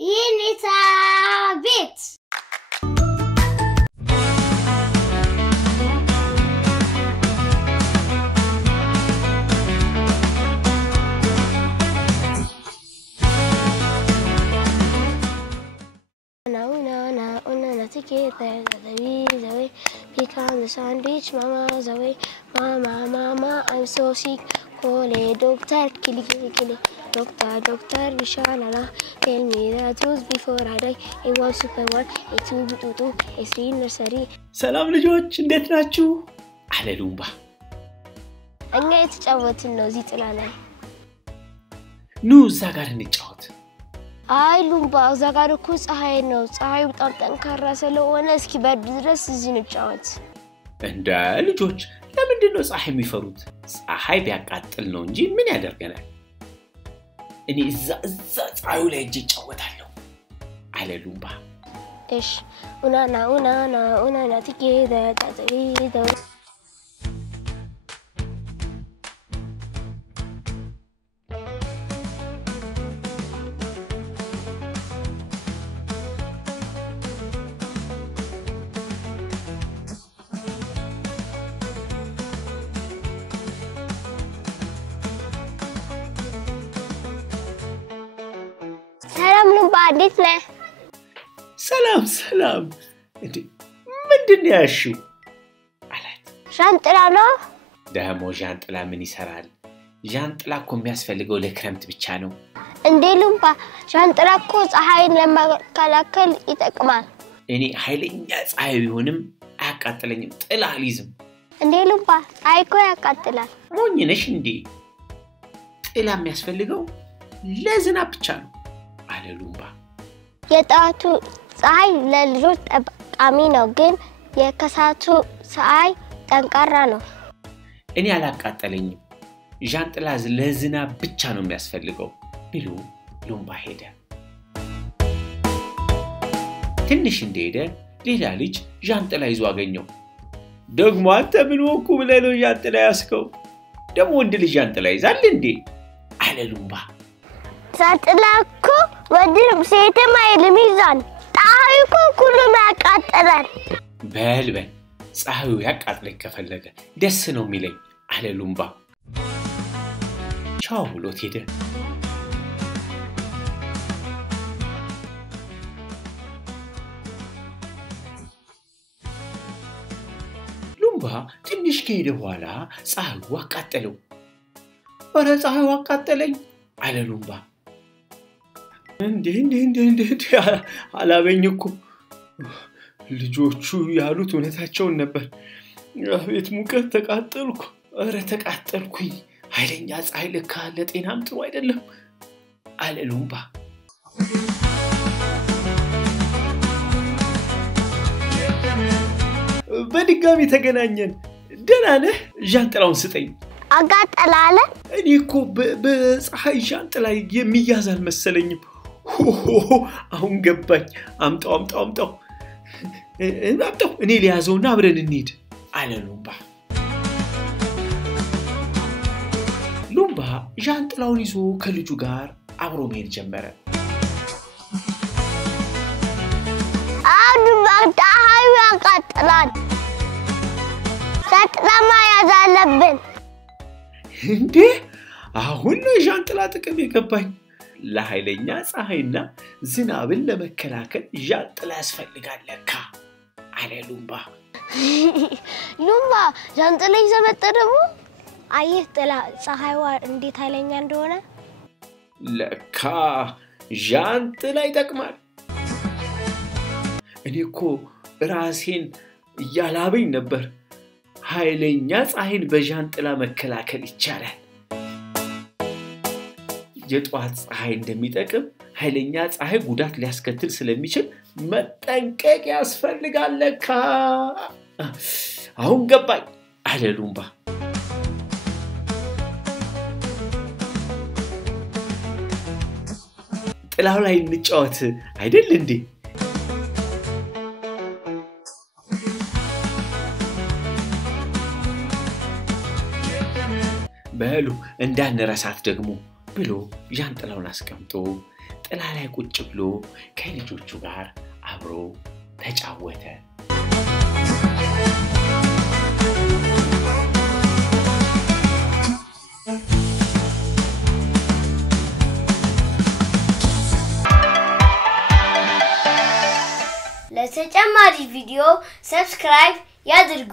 Elizabeth. Together, the away, become the sandwich, mama's away, mama, I'm so sick, call a doctor, kill, doctor, Vishalala, tell me the truth before I die, it was superman, it's 2, it's nursery. Salam ልጆች እንዴት ናችሁ? አለሉምባ እኛ የተጫወትን ነው እዚህ ጥላ ላይ ኑ እዛ ጋር እንጫወት አይ ሉምባ እዛ ጋር እኮ ፀሐይ ነው ፀሐዩ በጣም ጠንካራ ስለሆነ እስኪ በርድ ድረስ እዚህ እንጫወት እንደ ልጆች ለምንድን ነው ፀሐይ የሚፈሩት ፀሐይ ቢያቃጥል ነው እንጂ ምን ያደርገናል እኔ እዛ ፀሐዩ ላይ እጫወታለሁ አለሉምባ እሺ ኡናና together the ሰላም ሉምባ እንዴት ነህ ሰላም እንዴ ምንድነው ያልሽው አላት ዣንጥላ ነው ደሞ ዣንጥላ ምን ይሰራል ዣንጥላ እኮ የሚያስፈልገው ለክረምት ብቻ ነው እንዴ ሉምባ ዣንጥላ እኮ ፀሐይን ለመከላከል ይጠቅማል እኔ ኃይለኛ ፀሐይ ቢሆንም አያቃጥለኝም ጥላ አልይዝም እንዴ ሉምባ ፀሐይ እኮ ያቃጥላል ሞኝ ነሽ እንዴ ጥላ የሚያስፈልገው ለዝናብ ብቻ ነው አለሉምባ የጣቱ ፀሐይ ለልጆች ጠቃሚ ነው ግን የከሳቱ ፀሐይ ጠንካራ ነው እኔ አላቃጠለኝም ዣንጥላ ለዝናብ ብቻ ነው የሚያስፈልገው ብሎ ሉምባ ሄደ ትንሽ እንደሄደ ሌላ ልጅ ዣንጥላ ይዞ አገኘው ደግሞ አንተ ምን ወኩ ብለህ ነው ዣንጥላ ያስከው ደግሞ ወንድ ልጅ ዣንጥላ ይዛል እንዴ አለሉምባ ዣንጥላ እኮ ወንድም ሴትም አይልም ይዛል ፀሐዩ እኮ ሁሉም ያቃጥላል በል ፀሐዩ ያቃጥለኝ ከፈለገ ደስ ነው የሚለኝ አለሉምባ ቻው ብሎት ሄደ ሉምባ ትንሽ ከሄደ በኋላ ፀሐዩ አቃጠለው ኧረ ፀሐዩ አቃጠለኝ አለሉምባ እንዴ አላበኝኩ ልጆቹ ያሉት እውነታቸውን ነበር አቤት ሙቀት ተቃጠልኩ ኧረ ተቃጠልኩኝ ኃይለኛ ፀሐይ ለካ ለጤናም ጥሩ አይደለም አለሉምባ በድጋሚ ተገናኘን ደህና ነህ ዣንጥላውን ስጠኝ አቃጠላለ እኔ እኮ በፀሐይ ዣንጥላ የሚያዝ አልመሰለኝም አሁን ገባኝ አምጣው እኔ ሊያዘውና አብረን እንሂድ አለሉምባ ሉምባ ዣንጥላውን ይዞ ከልጁ ጋር አብሮ መሄድ ጀመረ ፀሐዩ ያቃጥላል ዣንጥላ ያዛለብን እንዴ አሁን ነው ዣንጥላ ጥቅም የገባኝ ለኃይለኛ ፀሐይና ዝናብን ለመከላከል ዣንጥላ ያስፈልጋል ለካ አለሉምባ ሉምባ ዣንጥላ ይዘመጣ ደግሞ አየህ ጥላ ፀሐይዋ እንዴት ኃይለኛ እንደሆነ ለካ ዣንጥላ ይጠቅማል እኔ እኮ ራሴን ያላበኝ ነበር ኃይለኛ ፀሐይን በዣንጥላ መከላከል ይቻላል የጧት ፀሐይ እንደሚጠቅም ኃይለኛ ፀሐይ ጉዳት ሊያስከትል ስለሚችል መጠንቀቅ ያስፈልጋል ለካ አሁን ገባኝ አለሉምባ ጥላው ላይ እንጫወት አይደል እንዴ በሉ እንዳንረሳት ደግሞ ብሎ ዣንጥላውን አስቀምጦ ጥላ ላይ ቁጭ ብሎ ከልጆቹ ጋር አብሮ ተጫወተ ለተጨማሪ ቪዲዮ ሰብስክራይብ ያድርጉ